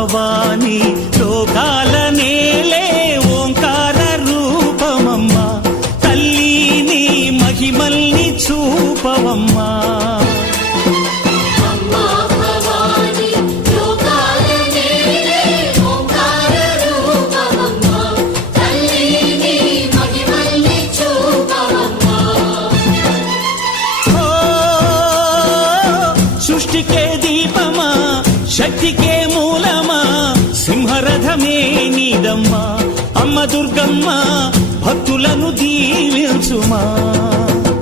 భవాని లోకాల నేలే ఓంకార రూపమమ్మా తల్లి నీ మహిమల్ని చూపవమ్మా సృష్టికే దీపమా శక్తికే మూలమా సింహరథమే నీదమ్మా అమ్మ దుర్గమ్మ భక్తులను దీవించుమా